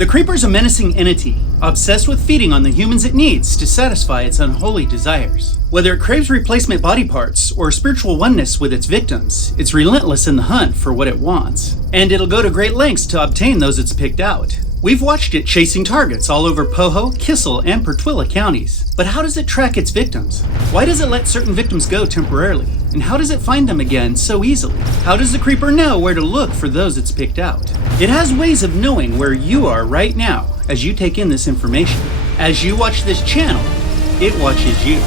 The Creeper's a menacing entity, obsessed with feeding on the humans it needs to satisfy its unholy desires. Whether it craves replacement body parts or spiritual oneness with its victims, it's relentless in the hunt for what it wants. And it'll go to great lengths to obtain those it's picked out. We've watched it chasing targets all over Poho, Kissel, and Pertwilla counties. But how does it track its victims? Why does it let certain victims go temporarily? And how does it find them again so easily? How does the Creeper know where to look for those it's picked out? It has ways of knowing where you are right now as you take in this information. As you watch this channel, it watches you.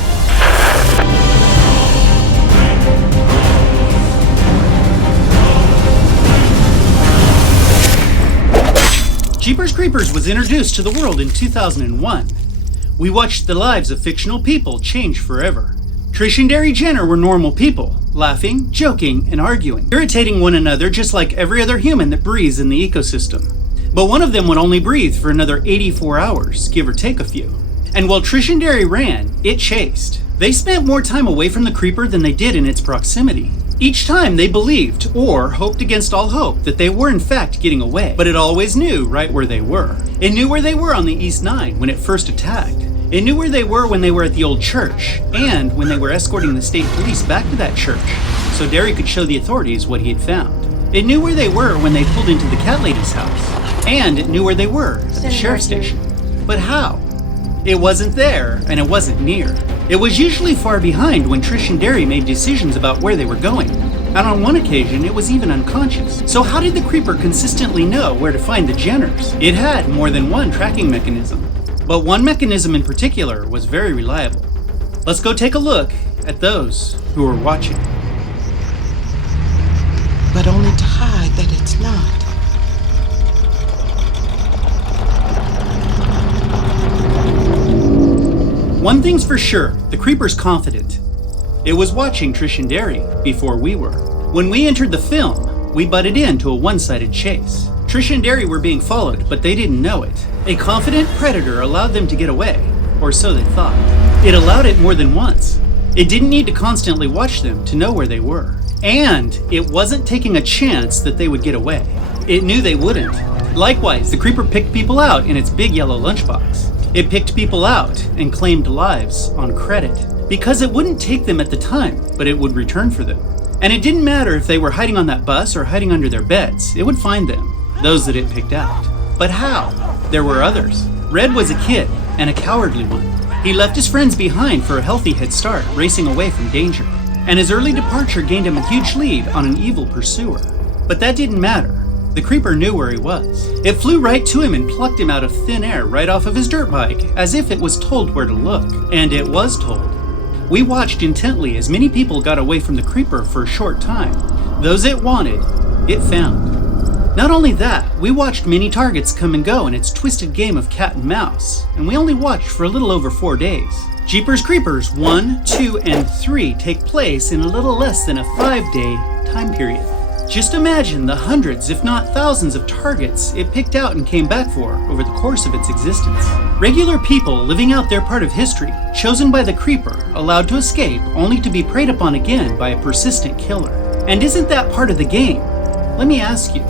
Jeeperes Creepers was introduced to the world in 2001. We watched the lives of fictional people change forever. Trish and Derry Jenner were normal people, laughing, joking, and arguing, irritating one another just like every other human that breathes in the ecosystem. But one of them would only breathe for another 84 hours, give or take a few. And while Trish and Derry ran, it chased. They spent more time away from the Creeper than they did in its proximity. Each time they believed, or hoped against all hope, that they were in fact getting away. But it always knew right where they were. It knew where they were on the East 9 when it first attacked. It knew where they were when they were at the old church, and when they were escorting the state police back to that church, so Derry could show the authorities what he had found. It knew where they were when they pulled into the cat lady's house, and it knew where they were at the sheriff's station. But how? It wasn't there, and it wasn't near. It was usually far behind when Trish and Derry made decisions about where they were going, and on one occasion it was even unconscious. So how did the Creeper consistently know where to find the Jenners? It had more than one tracking mechanism, but one mechanism in particular was very reliable. Let's go take a look at those who were watching. But only to hide that it's not. One thing's for sure, the Creeper's confident. It was watching Trish and Derry before we were. When we entered the film, we butted into a one-sided chase. Trish and Derry were being followed, but they didn't know it. A confident predator allowed them to get away, or so they thought. It allowed it more than once. It didn't need to constantly watch them to know where they were. And it wasn't taking a chance that they would get away. It knew they wouldn't. Likewise, the Creeper picked people out in its big yellow lunchbox. It picked people out and claimed lives on credit, because it wouldn't take them at the time, but it would return for them. And it didn't matter if they were hiding on that bus or hiding under their beds, it would find them, those that it picked out. But how? There were others. Red was a kid, and a cowardly one. He left his friends behind for a healthy head start, racing away from danger. And his early departure gained him a huge lead on an evil pursuer. But that didn't matter. The Creeper knew where he was. It flew right to him and plucked him out of thin air right off of his dirt bike, as if it was told where to look. And it was told. We watched intently as many people got away from the Creeper for a short time. Those it wanted, it found. Not only that, we watched many targets come and go in its twisted game of cat and mouse, and we only watched for a little over 4 days. Jeeperes Creepers 1, 2, and 3 take place in a little less than a 5-day time period. Just imagine the hundreds, if not thousands, of targets it picked out and came back for over the course of its existence. Regular people living out their part of history, chosen by the Creeper, allowed to escape, only to be preyed upon again by a persistent killer. And isn't that part of the game? Let me ask you,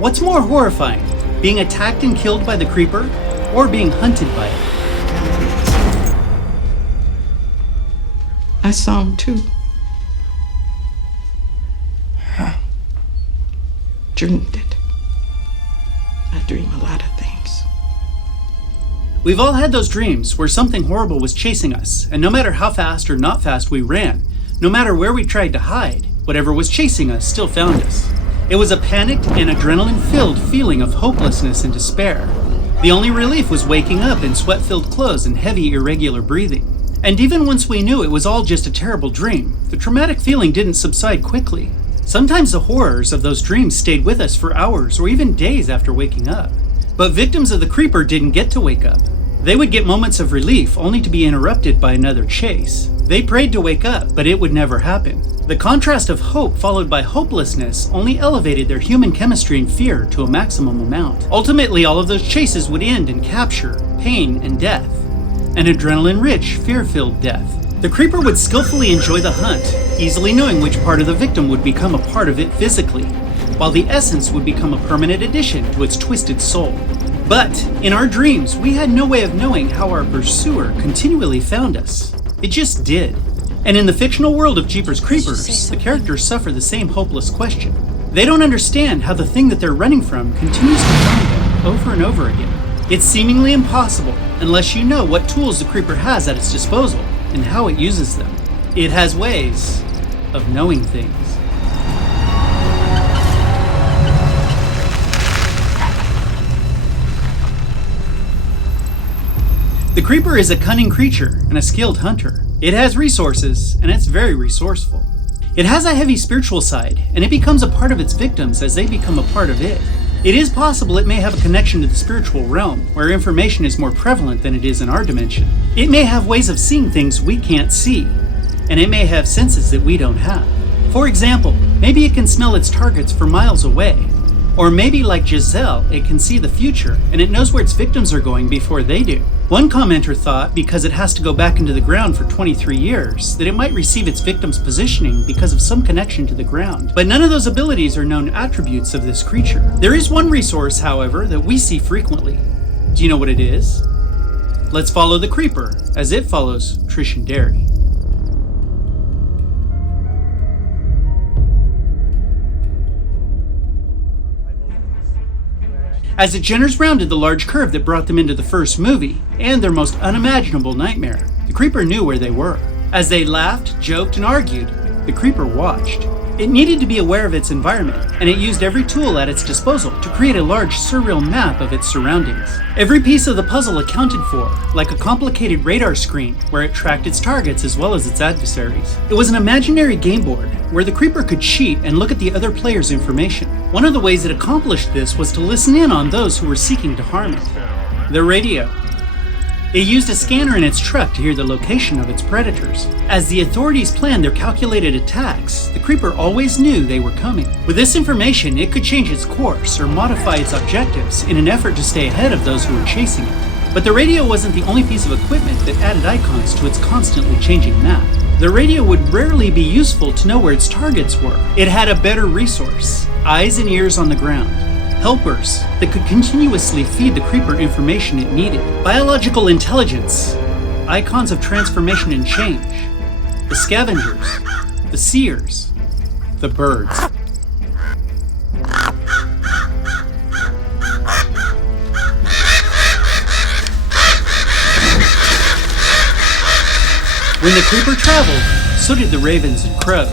what's more horrifying, being attacked and killed by the Creeper, or being hunted by it? I saw him too. Dreamed it. I dream a lot of things. We've all had those dreams where something horrible was chasing us, and no matter how fast or not fast we ran, no matter where we tried to hide, whatever was chasing us still found us. It was a panicked and adrenaline-filled feeling of hopelessness and despair. The only relief was waking up in sweat-filled clothes and heavy, irregular breathing. And even once we knew it was all just a terrible dream, the traumatic feeling didn't subside quickly. Sometimes the horrors of those dreams stayed with us for hours or even days after waking up. But victims of the Creeper didn't get to wake up. They would get moments of relief only to be interrupted by another chase. They prayed to wake up, but it would never happen. The contrast of hope followed by hopelessness only elevated their human chemistry and fear to a maximum amount. Ultimately, all of those chases would end in capture, pain, and death. An adrenaline-rich, fear-filled death. The Creeper would skillfully enjoy the hunt, easily knowing which part of the victim would become a part of it physically, while the essence would become a permanent addition to its twisted soul. But in our dreams, we had no way of knowing how our pursuer continually found us. It just did. And in the fictional world of Jeeperes Creepers, the characters suffer the same hopeless question. They don't understand how the thing that they're running from continues to find them over and over again. It's seemingly impossible unless you know what tools the creeper has at its disposal and how it uses them. It has ways of knowing things. The creeper is a cunning creature and a skilled hunter. It has resources, and it's very resourceful. It has a heavy spiritual side, and it becomes a part of its victims as they become a part of it. It is possible it may have a connection to the spiritual realm, where information is more prevalent than it is in our dimension. It may have ways of seeing things we can't see, and it may have senses that we don't have. For example, maybe it can smell its targets for miles away. Or maybe, like Giselle, it can see the future, and it knows where its victims are going before they do. One commenter thought, because it has to go back into the ground for 23 years, that it might receive its victim's positioning because of some connection to the ground. But none of those abilities are known attributes of this creature. There is one resource, however, that we see frequently. Do you know what it is? Let's follow the creeper, as it follows Trish and Derry. As it Jenners rounded the large curve that brought them into the first movie, and their most unimaginable nightmare, the creeper knew where they were. As they laughed, joked, and argued, the creeper watched. It needed to be aware of its environment, and it used every tool at its disposal to create a large surreal map of its surroundings. Every piece of the puzzle accounted for, like a complicated radar screen where it tracked its targets as well as its adversaries. It was an imaginary game board where the creeper could cheat and look at the other player's information. One of the ways it accomplished this was to listen in on those who were seeking to harm it. The radio. It used a scanner in its truck to hear the location of its predators. As the authorities planned their calculated attacks, the creeper always knew they were coming. With this information, it could change its course or modify its objectives in an effort to stay ahead of those who were chasing it. But the radio wasn't the only piece of equipment that added icons to its constantly changing map. The radio would rarely be useful to know where its targets were. It had a better resource: eyes and ears on the ground. Helpers that could continuously feed the creeper information it needed. Biological intelligence, icons of transformation and change, the scavengers, the seers, the birds. When the creeper traveled, so did the ravens and crows.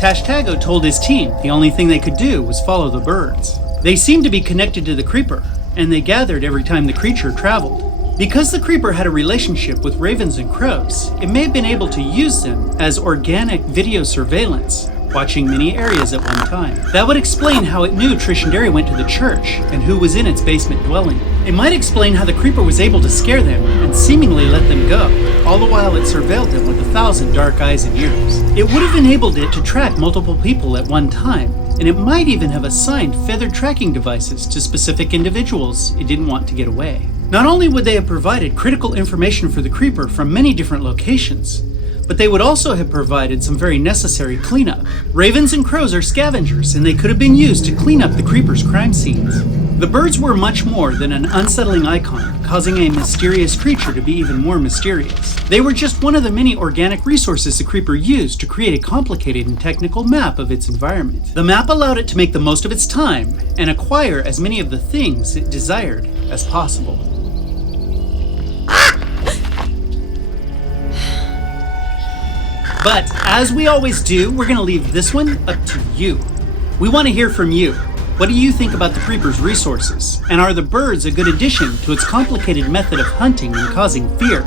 Tashtago told his team the only thing they could do was follow the birds. They seemed to be connected to the creeper, and they gathered every time the creature traveled. Because the creeper had a relationship with ravens and crows, it may have been able to use them as organic video surveillance, watching many areas at one time. That would explain how it knew Trish and Derry went to the church and who was in its basement dwelling. It might explain how the creeper was able to scare them and seemingly let them go, all the while it surveilled them with 1,000 dark eyes and ears. It would have enabled it to track multiple people at one time, and it might even have assigned feathered tracking devices to specific individuals it didn't want to get away. Not only would they have provided critical information for the creeper from many different locations, but they would also have provided some very necessary cleanup. Ravens and crows are scavengers, and they could have been used to clean up the creeper's crime scenes. The birds were much more than an unsettling icon, causing a mysterious creature to be even more mysterious. They were just one of the many organic resources the creeper used to create a complicated and technical map of its environment. The map allowed it to make the most of its time and acquire as many of the things it desired as possible. But as we always do, we're going to leave this one up to you. We want to hear from you. What do you think about the creeper's resources? And are the birds a good addition to its complicated method of hunting and causing fear?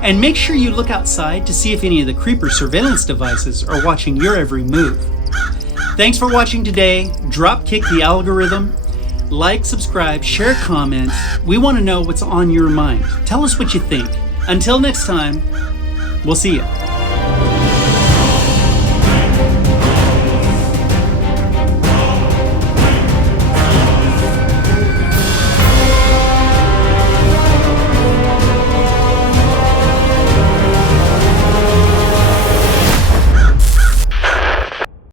And make sure you look outside to see if any of the creeper's surveillance devices are watching your every move. Thanks for watching today. Drop kick the algorithm. Like, subscribe, share, comment. We want to know what's on your mind. Tell us what you think. Until next time, we'll see you.